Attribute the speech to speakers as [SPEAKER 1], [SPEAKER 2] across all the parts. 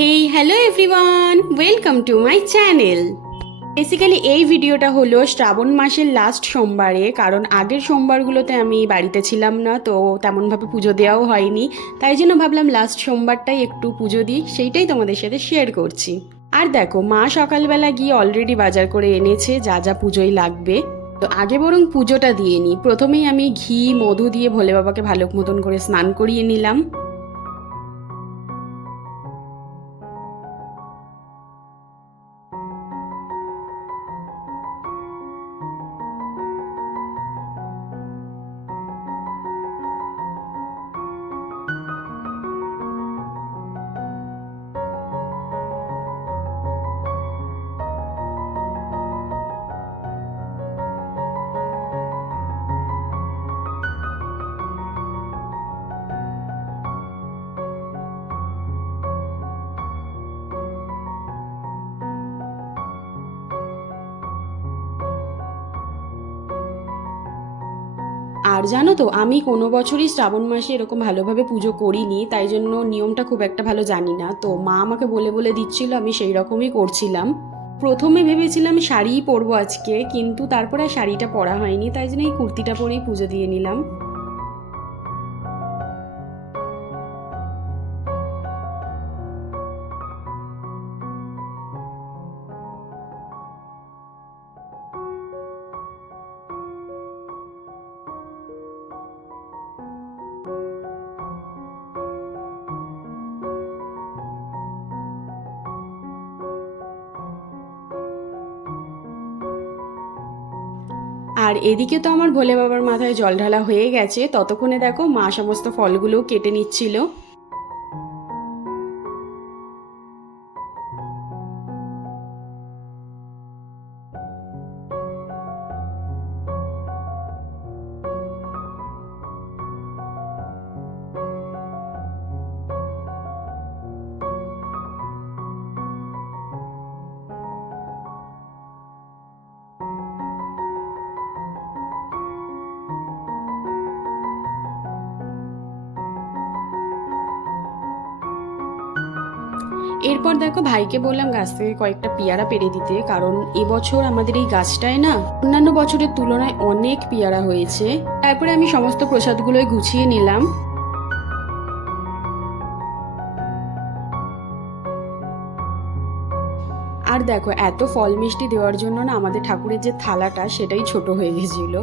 [SPEAKER 1] Hey hello everyone welcome to my channel basically এই ভিডিওটা হলো শ্রাবণ মাসের লাস্ট সোমবারে, কারণ আগের সোমবারগুলোতে আমি বাড়িতে ছিলাম না, তো তেমনভাবে পুজো দেওয়াও হয়নি। তাই জন্য ভাবলাম লাস্ট সোমবারটাই একটু পুজো দিই, সেইটাই তোমাদের সাথে শেয়ার করছি। আর দেখো, মা সকালবেলা গিয়ে অলরেডি বাজার করে এনেছে, যা যা পুজোয় লাগবে। তো আগে বরং পুজোটা দিয়ে নিই। প্রথমেই আমি ঘি, মধু দিয়ে ভোলে বাবাকে ভালো মতন করে স্নান করিয়ে নিলাম। আর জানো তো, আমি কোনো বছরই শ্রাবণ মাসে এরকম ভালোভাবে পুজো করিনি, তাই জন্য নিয়মটা খুব একটা ভালো জানি না। তো মা আমাকে বলে বলে দিচ্ছিল, আমি সেই রকমই করছিলাম। প্রথমে ভেবেছিলাম শাড়িই পরবো আজকে, কিন্তু তারপরে শাড়িটা পরা হয়নি, তাই জন্য এই কুর্তিটা পরেই পুজো দিয়ে নিলাম। আর এদিকে তো আমার ভোলে বাবার মাথায় জল ঢালা হয়ে গেছে, ততক্ষণে দেখো মা সমস্ত ফলগুলো কেটে নিচ্ছিল। এরপর দেখো ভাইকে বললাম গাছ থেকে কয়েকটা পেয়ারা পেরে দিতে, কারণ এবছর আমাদের এই গাছটায় না অন্যান্য বছরের তুলনায় অনেক পেয়ারা হয়েছে। তারপরে আমি সমস্ত প্রসাদগুলোই গুছিয়ে নিলাম। আর দেখো, এত ফল মিষ্টি দেওয়ার জন্য না আমাদের ঠাকুরের যে থালাটা, সেটাই ছোট হয়ে গেছিল।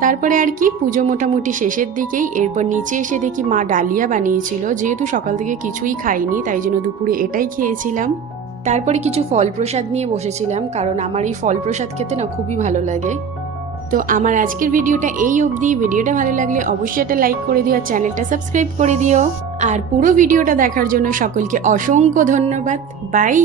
[SPEAKER 1] তারপরে আর কি, পুজো মোটামুটি শেষের দিকেই, এরপর নিচে এসে দেখি মা ডালিয়া বানিয়েছিল, যেহেতু সকাল থেকে কিছুই খাইনি, তাই জন্য দুপুরে এটাই খেয়েছিলাম। তারপরে কিছু ফল প্রসাদ নিয়ে বসেছিলাম, কারণ আমার এই ফল প্রসাদ খেতে না খুবই ভালো লাগে। তো আমার আজকের ভিডিওটা এই অবধি, ভিডিওটা ভালো লাগলে অবশ্যই একটা লাইক করে দিও আর চ্যানেলটা সাবস্ক্রাইব করে দিও। আর পুরো ভিডিওটা দেখার জন্য সকলকে অসংখ্য ধন্যবাদ। বাই!